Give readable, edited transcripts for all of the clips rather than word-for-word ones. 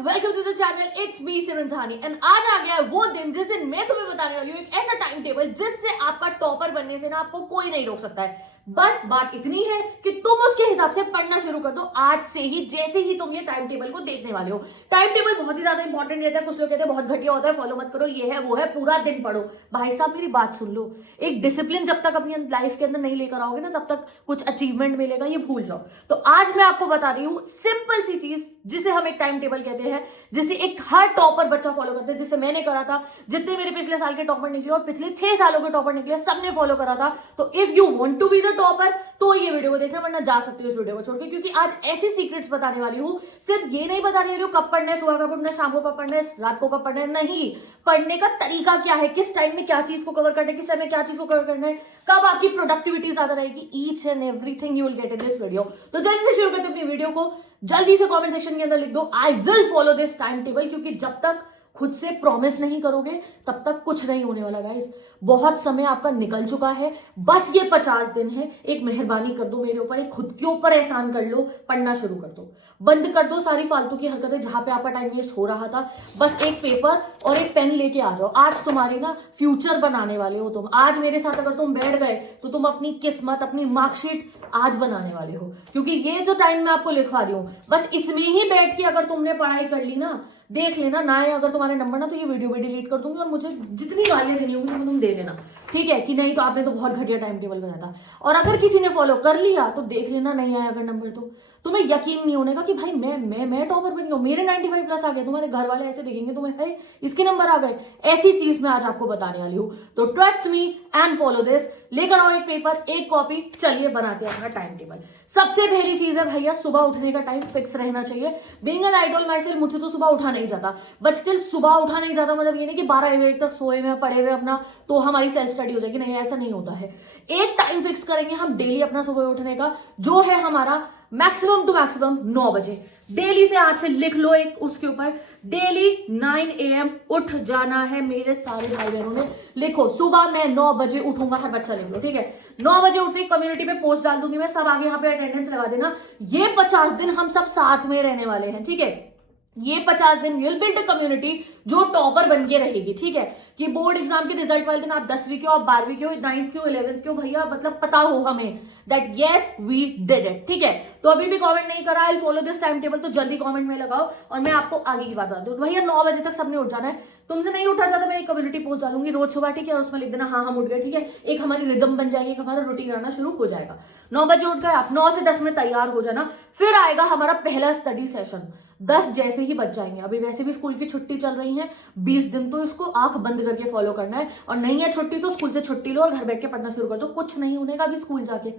Welcome to the channel it's me Simran Sahani and आज आ गया है वो दिन जिस दिन मैं तुम्हें बताने वाली हूँ एक ऐसा टाइम टेबल जिससे आपका टॉपर बनने से ना आपको कोई नहीं रोक सकता है। बस बात इतनी है कि तुम उसके हिसाब से पढ़ना शुरू कर दो आज से ही, जैसे ही तुम ये टाइम टेबल को देखने वाले हो। टाइम टेबल बहुत ही ज्यादा इंपॉर्टेंट रहता है। कुछ लोग कहते हैं बहुत घटिया होता है, फॉलो मत करो, ये है वो है, पूरा दिन पढ़ो। भाई साहब मेरी बात सुन लो, एक डिसिप्लिन जब तक अपनी लाइफ के अंदर नहीं लेकर आओगे ना तब तक कुछ अचीवमेंट मिलेगा ये भूल जाओ। तो आज मैं आपको बता रही हूँ सिंपल सी चीज जिसे हम एक टाइम टेबल कहते हैं, जिसे एक हर टॉपर बच्चा फॉलो करता है, जिसे मैंने करा था। जितने मेरे पिछले साल के टॉपर निकले और पिछले 6 सालों के टॉपर निकले सबने फॉलो करा था। तो if you want to be the topper तो ये वीडियो को देखना, वरना जा सकते हो इस वीडियो को छोड़ के, क्योंकि आज ऐसी सीक्रेट्स बताने वाली हूँ। सिर्फ ये नहीं बताने वाली हूँ कब पढ़ना है, सुबह कब पढ़ना है, शाम को कब पढ़ना है, रात को कब पढ़ना है, नहीं। पढ़ने का तरीका क्या है, किस टाइम में क्या चीज को कवर करना है, किस टाइम में क्या चीज को कवर करना है, कब आपकी प्रोडक्टिविटी ज्यादा रहेगी, each and everything you will get in this video. तो जल्दी से शुरू करते हैं अपनी वीडियो को। जल्दी से कमेंट सेक्शन के अंदर लिख दो I will follow this time table, क्योंकि जब तक खुद से प्रॉमिस नहीं करोगे तब तक कुछ नहीं होने वाला गाइस। बहुत समय आपका निकल चुका है, बस ये 50 दिन है। एक मेहरबानी कर दो मेरे ऊपर, एक खुद के ऊपर एहसान कर लो, पढ़ना शुरू कर दो, बंद कर दो सारी फालतू की हरकतें जहां पे आपका टाइम वेस्ट हो रहा था। बस एक पेपर और एक पेन लेके आ जाओ। आज तुम्हारे ना फ्यूचर बनाने वाले हो तुम। आज मेरे साथ अगर तुम बैठ गए तो तुम अपनी किस्मत, अपनी मार्कशीट आज बनाने वाले हो, क्योंकि ये जो टाइम मैं आपको लिखवा रही हूँ बस इसमें ही बैठ के अगर तुमने पढ़ाई कर ली ना, देख लेना ना है अगर तुम्हारे नंबर ना, तो ये वीडियो भी डिलीट कर दूंगी और मुझे जितनी गालियां देनी होगी तुम दे देना, ठीक है कि नहीं। तो आपने तो बहुत घटिया टाइम टेबल बनाया था। और अगर किसी ने फॉलो कर लिया तो देख लेना, नहीं आया अगर नंबर तो तुम्हें यकीन नहीं होने का कि भाई मैं टॉपर बन गया, मेरे 95 प्लस आ गए। तुम्हारे घर वाले ऐसे देखेंगे तुम्हें, है इसके नंबर आ गए। ऐसी चीज मैं आज आपको बताने वाली हूँ। तो trust me and follow this. लेकर आओ एक पेपर, एक कॉपी, चलिए बनाते हैं अपना टाइम टेबल। सबसे पहली चीज है भैया, सुबह उठने का टाइम फिक्स रहना चाहिए। Being an idol myself, मुझे तो सुबह उठा नहीं जाता, बट स्टिल सुबह उठा नहीं जाता मतलब ये नहीं कि 12 बजे तक सोए हुए पड़े हुए अपना तो हमारी सेल्फ स्टडी हो जाएगी, नहीं ऐसा नहीं होता है। एक टाइम फिक्स करेंगे हम डेली अपना सुबह उठने का, जो है हमारा मैक्सिमम टू मैक्सिमम 9 बजे। डेली से आज से लिख लो एक उसके ऊपर, डेली 9 AM उठ जाना है मेरे सारे भाई बहनों ने। लिखो सुबह मैं 9 बजे उठूंगा, हर बच्चा लिख लो, ठीक है। 9 बजे उठ के कम्युनिटी पे पोस्ट डाल दूंगी मैं, सब आगे यहाँ पे अटेंडेंस लगा देना। ये 50 दिन हम सब साथ में रहने वाले हैं, ठीक है। ये 50 दिन विल बिल्ड अ कम्युनिटी जो टॉपर बन के रहेगी, ठीक है। कि बोर्ड एग्जाम के रिजल्ट वाले दिन आप 10वीं के हो, आप 12वीं के हो, 9th के हो, 11th के हो, भैया मतलब पता हो हमें that yes we did it, ठीक है। तो अभी भी कमेंट नहीं करा I follow this time table, तो जल्दी कमेंट में लगाओ और मैं आपको आगे की बात बता दूं। भैया 9 बजे तक सबने उठ जाना है। तुमसे नहीं उठा जाता, मैं एक कम्युनिटी पोस्ट डालूंगी रोज सुबह, ठीक है। उसमें लिख देना हाँ हम उठ गए, ठीक है। एक हमारी रिदम बन जाएगी, एक हमारा रूटीन आना शुरू हो जाएगा। 9 बजे उठ गए आप, 9 से 10 में तैयार हो जाना। फिर आएगा हमारा पहला स्टडी सेशन। 10 जैसे ही बच जाएंगे, अभी वैसे भी स्कूल की छुट्टी चल रही है, 20 दिन तो इसको आंख बंद करके फॉलो करना है। और नहीं है छुट्टी तो स्कूल से छुट्टी लो और घर बैठ के पढ़ना शुरू कर दो। कुछ नहीं होने का अभी स्कूल जाके,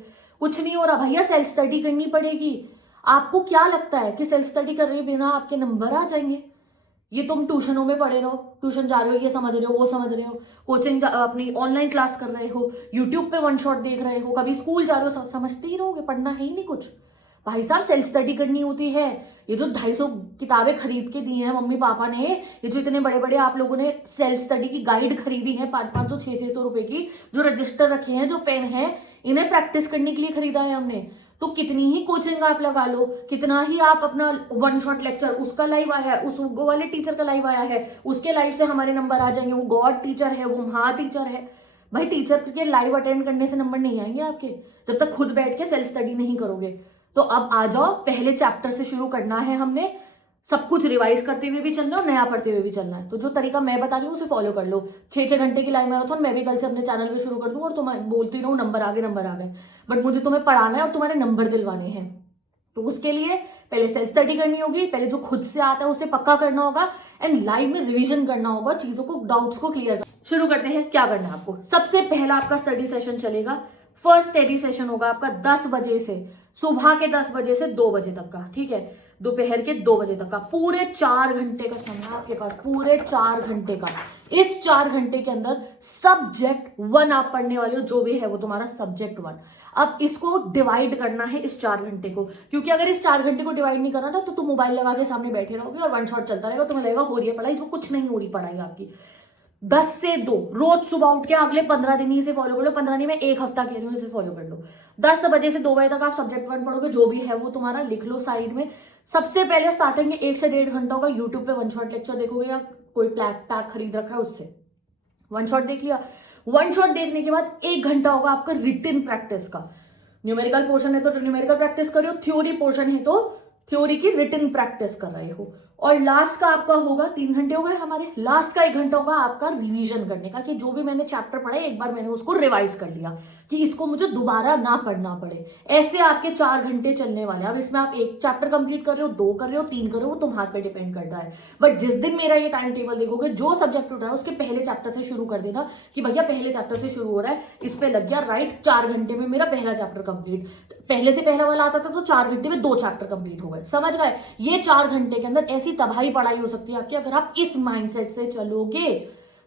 कुछ नहीं हो रहा भैया, सेल्फ स्टडी करनी पड़ेगी। आपको क्या लगता है कि सेल्फ स्टडी कर रहे बिना आपके नंबर आ जाएंगे? ये तुम ट्यूशनों में पढ़े रहो, ट्यूशन जा रहे हो, ये समझ रहे हो, वो समझ रहे हो, कोचिंग अपनी ऑनलाइन क्लास कर रहे हो, यूट्यूब पे वन शॉट देख रहे हो, कभी स्कूल जा रहे हो, समझते ही रहोगे, पढ़ना है ही नहीं कुछ। भाई साहब सेल्फ स्टडी करनी होती है। ये जो 250 किताबें खरीद के दी हैं मम्मी पापा ने, ये जो इतने बड़े बड़े आप लोगों ने सेल्फ स्टडी की गाइड खरीदी है 500 600 रुपए की, जो रजिस्टर रखे हैं, जो पेन है, इन्हें प्रैक्टिस करने के लिए खरीदा है हमने। तो कितनी ही कोचिंग आप लगा लो, कितना ही आप अपना वन शॉट लेक्चर, उसका लाइव आया है, उस वो वाले टीचर का लाइव आया है, उसके लाइव से हमारे नंबर आ जाएंगे, वो गॉड टीचर है, वो महा टीचर है। भाई टीचर के लाइव अटेंड करने से नंबर नहीं आएंगे आपके जब तक खुद बैठ के सेल्फ स्टडी नहीं करोगे। तो अब आ जाओ, पहले चैप्टर से शुरू करना है हमने। सब कुछ रिवाइज करते हुए भी चलना है और नया पढ़ते हुए भी चलना है। तो जो तरीका मैं बता रही हूँ उसे फॉलो कर लो। 6-6 घंटे की लाइव मैराथन मैं भी कल से अपने चैनल पे शुरू कर दूँ और तुम बोलती रहूँ नंबर आ गए नंबर आ गए, बट मुझे तुम्हें पढ़ाना है और तुम्हारे नंबर दिलवाने हैं। तो उसके लिए पहले सेल्फ स्टडी करनी होगी, पहले जो खुद से आता है उसे पक्का करना होगा एंड लाइव में रिविजन करना होगा, चीजों को, डाउट्स को क्लियर करना। शुरू करते हैं, क्या करना है आपको। सबसे पहला आपका स्टडी सेशन चलेगा, फर्स्ट स्टडी सेशन होगा आपका 10 बजे से, सुबह के 10 बजे से 2 बजे तक का, ठीक है। दोपहर के 2 बजे तक का पूरे 4 घंटे का समय आपके पास, पूरे 4 घंटे का। इस 4 घंटे के अंदर सब्जेक्ट 1 आप पढ़ने वाले हो, जो भी है वो तुम्हारा सब्जेक्ट 1। अब इसको डिवाइड करना है इस 4 घंटे को, क्योंकि अगर इस 4 घंटे को डिवाइड नहीं करना था तो तुम मोबाइल लगा के सामने बैठे रहोगे और वन शॉट चलता रहेगा, तुम्हें लगेगा हो रही है पढ़ाई, जो कुछ नहीं हो रही पढ़ाई आपकी। 10 से 2 रोज सुबह उठ के अगले 15 दिन ही से फॉलो कर लो, 15 नहीं मैं 1 हफ्ता कह रही हूँ, इसे फॉलो कर लो। 10 बजे से 2 बजे तक आप सब्जेक्ट 1 पढ़ोगे, जो भी है वो तुम्हारा लिख लो साइड में। सबसे पहले स्टार्टिंग में 1 से 1.5 घंटा होगा, यूट्यूब पे वन शॉट लेक्चर देखोगे या कोई पैक खरीद रखा है उससे वन शॉट देख लिया। वन शॉट देखने के बाद 1 घंटा होगा आपका रिटन प्रैक्टिस का। न्यूमेरिकल पोर्शन है तो न्यूमेरिकल प्रैक्टिस करो, थ्योरी पोर्शन है तो थ्योरी की रिटन प्रैक्टिस कर रहे हो। और लास्ट का आपका होगा 3 घंटे हो गए हमारे, लास्ट का 1 घंटा होगा आपका रिवीजन करने का, कि जो भी मैंने चैप्टर पढ़ा है एक बार मैंने उसको रिवाइज कर लिया कि इसको मुझे दोबारा ना पढ़ना पड़े। ऐसे आपके 4 घंटे चलने वाले। अब इसमें आप 1 चैप्टर कंप्लीट कर रहे हो, 2 कर रहे हो, 3 कर रहे हो, वो तुम्हारे पे डिपेंड करता है। बट जिस दिन मेरा ये टाइम टेबल देखोगे, जो सब्जेक्ट उठा है उसके पहले चैप्टर से शुरू कर देना कि भैया पहले चैप्टर से शुरू हो रहा है, इस पे लग गया राइट, 4 घंटे में मेरा पहला चैप्टर कंप्लीट। पहले से पहला वाला आता था तो 4 घंटे में 2 चैप्टर कंप्लीट हो गए, समझ गए। ये 4 घंटे के अंदर ऐसी तबाही पढ़ाई हो सकती है आपकी, अगर आप इस माइंडसेट से चलोगे।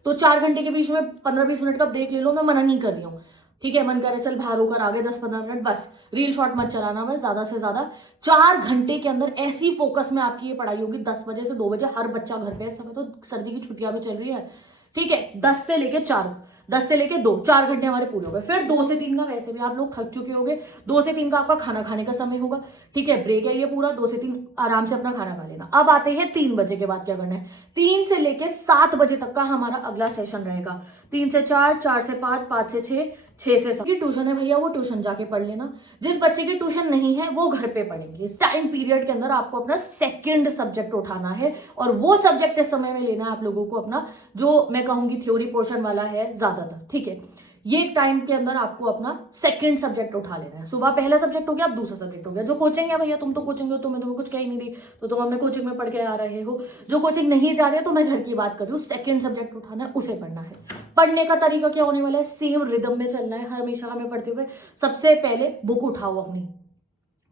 तो 4 घंटे के बीच में 15-20 मिनट का ब्रेक ले लो, मैं मना नहीं कर रही हूँ, ठीक है। मन करे चल बाहर होकर आ गए 10-15 मिनट, बस रील शॉट मत चलाना, बस ज्यादा से ज्यादा 4 घंटे के अंदर ऐसी फोकस में आपकी ये पढ़ाई होगी। 10 बजे से 2 बजे हर बच्चा घर पे है, इस समय तो सर्दी की छुट्टियां भी चल रही है, ठीक है। 10 से लेके 4, 10 से लेके 2, 4 घंटे हमारे पूरे हो गए। फिर 2 से 3 का वैसे भी आप लोग थक चुके होंगे, 2 से 3 का आपका खाना खाने का समय होगा, ठीक है। ब्रेक है ये पूरा, 2 से 3 आराम से अपना खाना खा लेना। अब आते हैं 3 बजे के बाद क्या करना है। 3 से लेके 7 बजे तक का हमारा अगला सेशन रहेगा। 3 से 4, 4 से 5, 5 से 6, 6 से 7 की ट्यूशन है भैया, वो ट्यूशन जाके पढ़ लेना। जिस बच्चे की ट्यूशन नहीं है वो घर पे पढ़ेंगे। इस टाइम पीरियड के अंदर आपको अपना सेकंड सब्जेक्ट उठाना है, और वो सब्जेक्ट इस समय में लेना है आप लोगों को अपना, जो मैं कहूंगी थ्योरी पोर्शन वाला है ज्यादातर, ठीक है। ये टाइम के अंदर आपको अपना सेकंड सब्जेक्ट उठा लेना है। सुबह पहला सब्जेक्ट हो गया, अब दूसरा सब्जेक्ट हो गया। जो कोचिंग है भैया, तुम तो कोचिंग हो, तुम्हें कुछ कह ही नहीं रही, तो तुम अपने कोचिंग में पढ़ के आ रहे हो। जो कोचिंग नहीं जा रहे हो तो मैं घर की बात कर रही हूँ, सेकंड सब्जेक्ट उठाना है, उसे पढ़ना है। पढ़ने का तरीका क्या होने वाला है, सेम रिदम में चलना है हमेशा हमें पढ़ते हुए। सबसे पहले बुक उठाओ अपनी,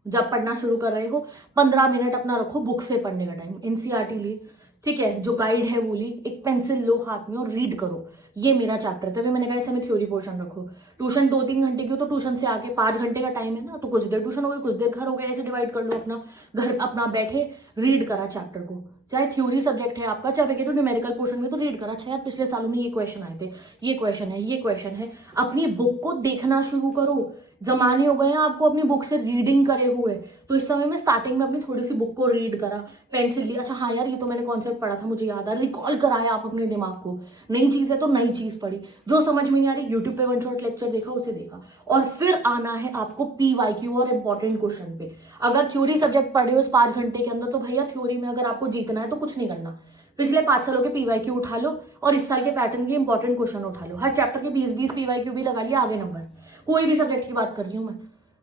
जब पढ़ना शुरू कर रहे हो 15 मिनट अपना रखो बुक से पढ़ने का टाइम। एनसीईआरटी ली, ठीक है, जो गाइड है वो ली, एक पेंसिल लो हाथ में और रीड करो। ये मेरा चैप्टर है, तभी मैंने कहा इसमें थ्योरी पोर्शन रखो। ट्यूशन 2-3 घंटे की हो तो ट्यूशन से आके 5 घंटे का टाइम है ना, तो कुछ देर ट्यूशन हो गई, कुछ देर घर हो गया, ऐसे डिवाइड कर लो अपना। घर अपना बैठे रीड करा चैप्टर को, चाहे थ्योरी सब्जेक्ट है आपका, चाहे तो न्यूमेरिकल पोर्शन में, तो रीड करा। अच्छा यार पिछले सालों में ये क्वेश्चन आए थे, ये क्वेश्चन है, ये क्वेश्चन है। अपनी बुक को देखना शुरू करो। जमाने हो गए हैं आपको अपनी बुक से रीडिंग करे हुए, तो इस समय में स्टार्टिंग में अपनी थोड़ी सी बुक को रीड करा, पेंसिल ली, अच्छा हाँ यार ये तो मैंने कॉन्सेप्ट पढ़ा था, मुझे याद आ, रिकॉल कराया आप अपने दिमाग को। नई चीज है तो नई चीज पढ़ी, जो समझ में नहीं आ रही यूट्यूब पे वन शॉट लेक्चर देखा, उसे देखा। और फिर आना है आपको PYQ और इंपॉर्टेंट क्वेश्चन पे। अगर थ्योरी सब्जेक्ट पढ़े हो इस 5 घंटे के अंदर, तो भैया थ्योरी में अगर आपको जीतना है तो कुछ नहीं करना, पिछले 5 सालों के PYQ उठा लो और इस साल के पैटर्न के इंपॉर्टेंट क्वेश्चन उठा लो। हर चैप्टर के 20-20 PYQ भी लगा लिया, आगे नंबर। कोई भी सब्जेक्ट की बात कर रही हूँ मैं,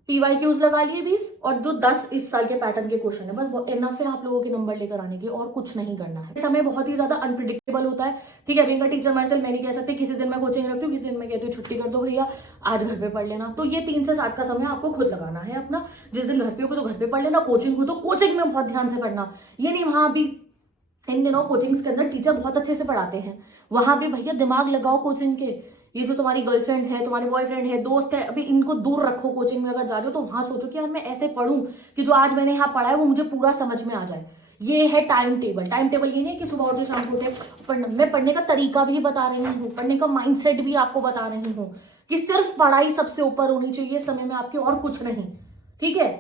PYQs लगा लिए 20, और जो 10 इस साल के पैटर्न के क्वेश्चन है, बस इनफ है आप लोगों के नंबर लेकर आने के लिए, और कुछ नहीं करना है। समय बहुत ही ज्यादा अनप्रिडिक्टेबल होता है, ठीक है। Being a teacher my self मैं नहीं कह सकती किसी दिन मैं कोचिंग रखती हूँ, किसी दिन मैं कहती हूँ छुट्टी कर दो भैया, आज घर पे पढ़ लेना। तो ये 3 से 7 का समय आपको खुद लगाना है अपना। जिस दिन घर पे हो तो घर पे पढ़ लेना, कोचिंग हो तो कोचिंग में बहुत ध्यान से पढ़ना। ये नहीं वहां भी, इन दिनों कोचिंग्स के अंदर टीचर बहुत अच्छे से पढ़ाते हैं, वहां भी भैया दिमाग लगाओ कोचिंग के। ये जो तुम्हारी गर्लफ्रेंड्स है, तुम्हारे बॉयफ्रेंड है, दोस्त है, अभी इनको दूर रखो कोचिंग में अगर जा रहे हो तो। वहां सोचो कि यार मैं ऐसे पढ़ूं कि जो आज मैंने यहाँ पढ़ा है वो मुझे पूरा समझ में आ जाए। ये है टाइम टेबल। टाइम टेबल ये नहीं कि सुबह उठे शाम को उठे पढ़ना। मैं पढ़ने का तरीका भी बता रही हूँ, पढ़ने का माइंडसेट भी आपको बता रही हूँ कि सिर्फ पढ़ाई सबसे ऊपर होनी चाहिए समय में आपकी, और कुछ नहीं, ठीक है।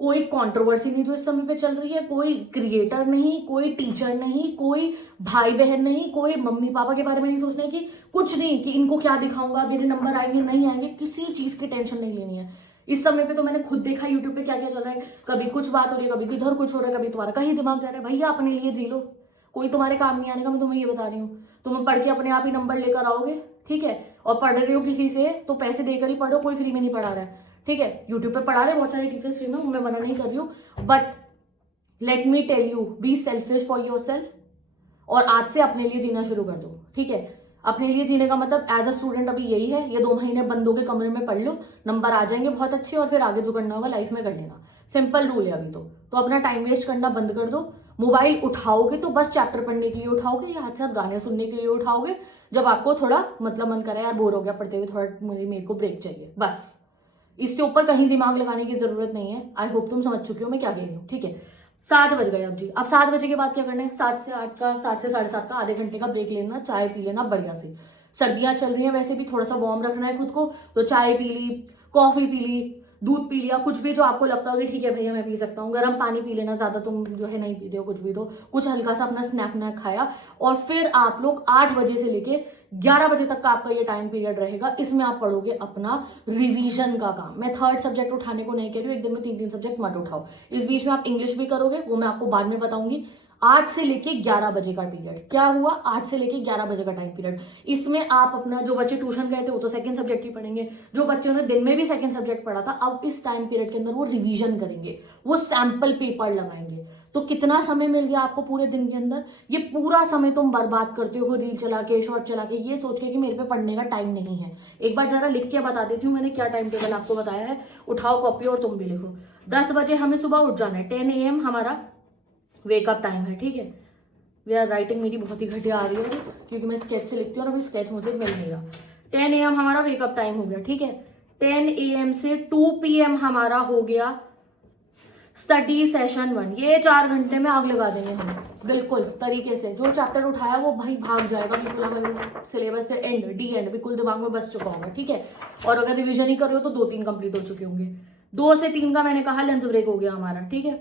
कोई कंट्रोवर्सी नहीं जो इस समय पे चल रही है, कोई क्रिएटर नहीं, कोई टीचर नहीं, कोई भाई बहन नहीं, कोई मम्मी पापा के बारे में नहीं सोचना है कि कुछ नहीं, कि इनको क्या दिखाऊंगा, मेरे नंबर आएंगे नहीं आएंगे, किसी चीज की टेंशन नहीं लेनी है। इस समय पे तो मैंने खुद देखा यूट्यूब पे क्या क्या चल रहा है, कभी कुछ बात हो रही है, कभी इधर कुछ हो रहा है, कभी तुम्हारा कहीं दिमाग जा रहा है। भैया अपने लिए जी लो, कोई तुम्हारे काम नहीं आने का, मैं तुम्हें ये बता रही हूँ। तुम पढ़ के अपने आप ही नंबर लेकर आओगे, ठीक है। और पढ़ रहे हो किसी से तो पैसे देकर ही पढ़ो, कोई फ्री में नहीं पढ़ा रहा है, ठीक है। यूट्यूब पे पढ़ा रहे बहुत सारे टीचर्स फ्री में, मैं मना नहीं कर रही हूँ, but let me tell you, be selfish for yourself, और आज से अपने लिए जीना शुरू कर दो, ठीक है। अपने लिए जीने का मतलब एज अ स्टूडेंट अभी यही है, ये 2 महीने बंदों के कमरे में पढ़ लो, नंबर आ जाएंगे बहुत अच्छे, और फिर आगे जो करना होगा लाइफ में कर लेना। सिंपल रूल है अभी तो अपना टाइम वेस्ट करना बंद कर दो। मोबाइल उठाओगे तो बस चैप्टर पढ़ने के लिए उठाओगे, या साथ गाने सुनने के लिए उठाओगे, जब आपको थोड़ा मतलब मन करे यार बोर हो गया पढ़ते हुए, थोड़ा मेरे को ब्रेक चाहिए, बस। इसके ऊपर कहीं दिमाग लगाने की जरूरत नहीं है। आई होप तुम समझ चुके हो मैं क्या कह रही हूँ, ठीक है। 7 बज गए अब जी। अब 7 बजे के बाद क्या करना है, 7 से 8 का, 7 से 7:30 का आधे घंटे का ब्रेक लेना, चाय पी लेना बढ़िया से। सर्दियां चल रही हैं वैसे भी, थोड़ा सा वार्म रखना है खुद को, तो चाय पी ली, कॉफी पी ली, दूध पी लिया, कुछ भी जो आपको लगता हो कि ठीक है भैया मैं पी सकता हूँ, गर्म पानी पी लेना, ज़्यादा तुम जो है नहीं पीते हो कुछ भी, तो कुछ हल्का सा अपना स्नैक वैक खाया, और फिर आप लोग 8 बजे से लेके 11 बजे तक का आपका ये टाइम पीरियड रहेगा। इसमें आप पढ़ोगे अपना रिवीजन का काम। मैं 3rd सब्जेक्ट उठाने को नहीं कह रही हूँ, एक दिन में 3 सब्जेक्ट मत उठाओ। इस बीच में आप इंग्लिश भी करोगे, वो मैं आपको बाद में बताऊंगी। 8 से लेके 11 बजे का पीरियड क्या हुआ, 8 से लेके 11 बजे का टाइम पीरियड, इसमें आप अपना, जो बच्चे ट्यूशन गए थे वो तो 2nd सब्जेक्ट ही पढ़ेंगे, जो बच्चों ने दिन में भी 2nd सब्जेक्ट पढ़ा था, अब इस टाइम पीरियड के अंदर वो रिवीजन करेंगे, वो सैंपल पेपर लगाएंगे। तो कितना समय मिल गया आपको पूरे दिन के अंदर? ये पूरा समय तुम बर्बाद करते हो रील चला के, शॉर्ट चला के, ये सोच के कि मेरे पे पढ़ने का टाइम नहीं है। एक बार जरा लिख के बता देती हूँ मैंने क्या टाइम टेबल आपको बताया है, उठाओ कॉपी और तुम भी लिखो। 10 बजे हमें सुबह उठ जाना है, 10 AM हमारा वेकअप टाइम है, ठीक है। यार राइटिंग मेरी बहुत ही घटिया आ रही है क्योंकि मैं स्केच से लिखती हूँ और अभी स्केच मुझे मिल नहीं रहा। 10 AM हमारा वेकअप टाइम हो गया, ठीक है। 10 AM से 2 PM हमारा हो गया स्टडी सेशन 1। ये 4 घंटे में आग लगा देंगे हम बिल्कुल तरीके से। जो चैप्टर उठाया वो भाई भाग जाएगा बिल्कुल, हमारे सिलेबस से एंड बिल्कुल दिमाग में बस चुका होगा, ठीक है। और अगर रिविजन ही कर रहे हो तो 2-3 कंप्लीट हो चुके होंगे। 2 से 3 का मैंने कहा लंच ब्रेक हो गया हमारा, ठीक है।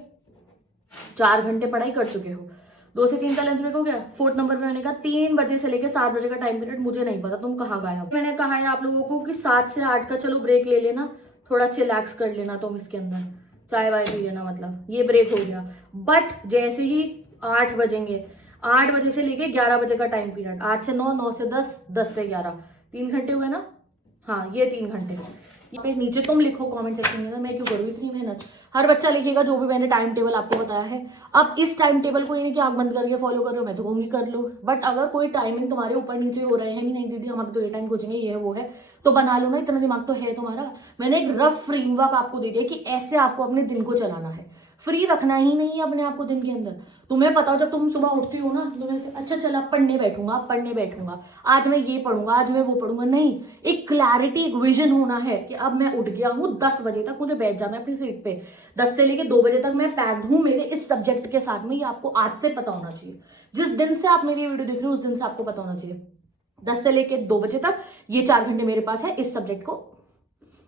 4 घंटे पढ़ाई कर चुके हो, 2 से 3 का लंच ब्रेक हो गया। 4th नंबर पे मैंने कहा 3 बजे से लेकर 7 बजे का टाइम पीरियड, मुझे नहीं पता तुम कहाँ गए हो। मैंने कहा है आप लोगों को कि 7 से 8 का चलो ब्रेक ले लेना, थोड़ा चिलैक्स कर लेना तुम इसके अंदर, चाय वाय पी लेना, मतलब ये ब्रेक हो गया। बट जैसे ही 8 बजेंगे, 8 बजे से लेके 11 बजे का टाइम पीरियड, 8 से 9, 9 से 10, 10 से 11, 3 घंटे हुए ना। हाँ ये 3 घंटे। यहाँ पे नीचे तुम लिखो कमेंट सेक्शन में ना, मैं क्यों करूँ इतनी मेहनत। हर बच्चा लिखेगा जो भी मैंने टाइम टेबल आपको बताया है। अब इस टाइम टेबल को ये नहीं कि आग बंद करके फॉलो कर रहे हो, मैं तो कहूँगी कर लो। बट अगर कोई टाइमिंग तुम्हारे ऊपर नीचे हो रहे हैं, नहीं दीदी हमारे तो ये टाइम कोचिंग ये है वो है, तो बना लो ना, इतना दिमाग तो है तुम्हारा। मैंने एक रफ फ्रेमवर्क आपको दे दिया कि ऐसे आपको अपने दिन को चलाना है। फ्री रखना ही नहीं है अपने आप को दिन के अंदर। तुम्हें पता हो जब तुम सुबह उठती हो ना, तुम्हें अच्छा चला पढ़ने बैठूंगा, आज मैं ये पढ़ूंगा, आज मैं वो पढ़ूंगा, नहीं। एक क्लैरिटी, एक विजन होना है कि अब मैं उठ गया हूँ 10 बजे तक, मुझे बैठ जाना है अपनी सीट पे, 10 से लेके 2 बजे तक मैं पैक्ड हूँ मेरे इस सब्जेक्ट के साथ में। ये आपको आज से पता होना चाहिए। जिस दिन से आप मेरी वीडियो देख रहे हो उस दिन से आपको पता होना चाहिए 10 से लेके 2 बजे तक ये 4 घंटे मेरे पास है इस सब्जेक्ट को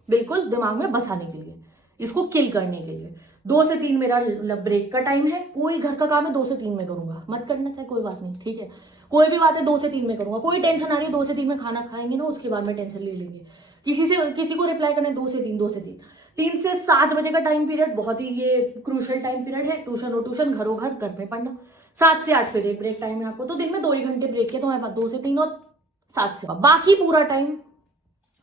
बिल्कुल दिमाग में बसाने के लिए, इसको किल करने के लिए। 2 से 3 मेरा ब्रेक का टाइम है। कोई घर का काम है 2 से 3 में करूंगा, मत करना चाहे कोई बात नहीं, ठीक है। कोई भी बात है 2 से 3 में करूंगा। कोई टेंशन आ रही है 2 से 3 में खाना खाएंगे ना, उसके बाद में टेंशन ले लेंगे। किसी को रिप्लाई करना है 2 से 3, 2 से 3। 3 से 7 बजे का टाइम पीरियड बहुत ही ये क्रूशियल टाइम पीरियड है। ट्यूशन हो ट्यूशन, घर हो घर में पढ़ना। 7 से 8 फिर एक ब्रेक टाइम है आपको, तो दिन में 2 ही घंटे ब्रेक है तुम्हारे पास, 2 से 3 और 7 से। बाकी पूरा टाइम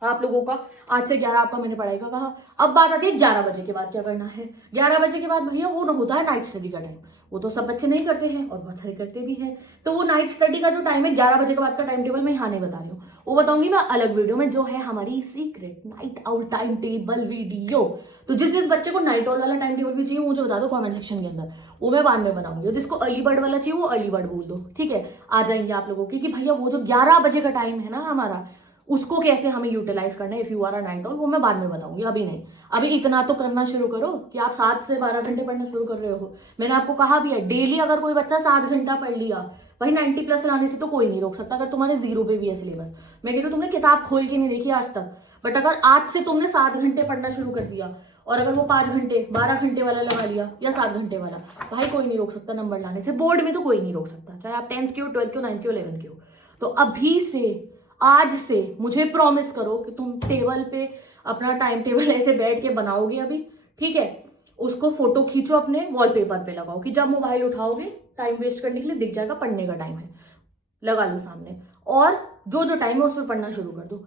आप लोगों का 8 से 11 आपका मैंने पढ़ाई का कहा। अब बात आती है 11 बजे के बाद क्या करना है। 11 बजे के बाद भैया वो ना होता है नाइट स्टडी का टाइम, वो तो सब बच्चे नहीं करते हैं और बहुत सारे करते भी हैं। तो वो नाइट स्टडी का जो टाइम है 11 बजे के बाद का टाइम टेबल मैं यहाँ नहीं बता रही हूँ, वो बताऊंगी मैं अलग वीडियो में, जो है हमारी secret night out time table video. तो जिस बच्चे को नाइट आउट वाला टाइम टेबल भी चाहिए मुझे बता दो कमेंट सेक्शन के अंदर, वो मैं बाद में बनाऊंगी। जिसको अर्ली बर्ड वाला चाहिए वो अर्ली बर्ड बोल दो, ठीक है। आ जाएंगे आप लोगों की कि भैया वो जो 11 बजे का टाइम है ना हमारा, उसको कैसे हमें यूटिलाइज करना है if you are a night owl, वो मैं बाद में बताऊंगी, अभी नहीं। अभी इतना तो करना शुरू करो कि आप 7 से 12 घंटे पढ़ना शुरू कर रहे हो। मैंने आपको कहा भी है डेली अगर कोई बच्चा 7 घंटा पढ़ लिया, भाई 90+ लाने से तो कोई नहीं रोक सकता। अगर तुम्हारे 0 पे भी है सिलेबस, मैं कह रही हूँ तुमने किताब खोल के नहीं देखी आज तक, बट अगर आज से तुमने 7 घंटे पढ़ना शुरू कर दिया और अगर वो 5 घंटे 12 घंटे वाला लगा लिया या 7 घंटे वाला, भाई कोई नहीं रोक सकता नंबर लाने से। बोर्ड में तो कोई नहीं रोक सकता, चाहे आप 10th के हो, 12th के हो, 9th के हो, 11th के हो। तो अभी से, आज से मुझे प्रॉमिस करो कि तुम टेबल पे अपना टाइम टेबल ऐसे बैठ के बनाओगे अभी, ठीक है। उसको फोटो खींचो, अपने वॉलपेपर पे लगाओ कि जब मोबाइल उठाओगे टाइम वेस्ट करने के लिए दिख जाएगा पढ़ने का टाइम है, लगा लो सामने। और जो टाइम है उसमें पढ़ना शुरू कर दो।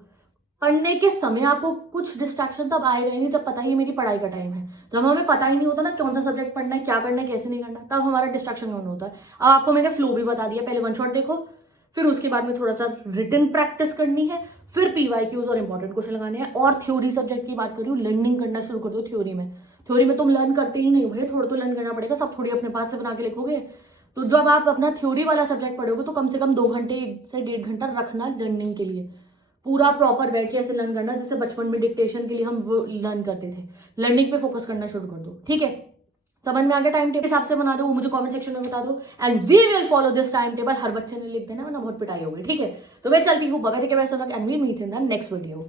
पढ़ने के समय आपको कुछ डिस्ट्रैक्शन तब आएगा ही नहीं जब पता ही मेरी पढ़ाई का टाइम है। जब हमें पता ही नहीं होता ना कौन सा सब्जेक्ट पढ़ना है, क्या करना है, कैसे नहीं करना, तब हमारा डिस्ट्रैक्शन कौन होता है। अब आपको मैंने फ्लो भी बता दिया, पहले 1 शॉट देखो, फिर उसके बाद में थोड़ा सा रिटन प्रैक्टिस करनी है, फिर PYQs और इंपॉर्टेंट क्वेश्चन लगाने हैं। और थ्योरी सब्जेक्ट की बात करूँ, लर्निंग करना शुरू कर दो थ्योरी में तुम लर्न करते ही नहीं हो भाई, थोड़ा तो लर्न करना पड़ेगा, सब थोड़ी अपने पास से बना के लिखोगे। तो जब आप अपना थ्योरी वाला सब्जेक्ट पढ़ोगे तो कम से कम 2 घंटे से 1.5 घंटा रखना लर्निंग के लिए, पूरा प्रॉपर बैठ के ऐसे लर्न करना जैसे बचपन में डिक्टेशन के लिए हम वो लर्न करते थे। लर्निंग पे फोकस करना शुरू कर दो, ठीक है। समझ में आ गया टाइम टेबल हिसाब से बना दो, मुझे कमेंट सेक्शन में बता दो and we will follow this time table. हर बच्चे ने लिख देना वरना बहुत पिटाई होगी, ठीक है। तो मैं चलती हूँ, bye bye, take care, and we meet in the next video.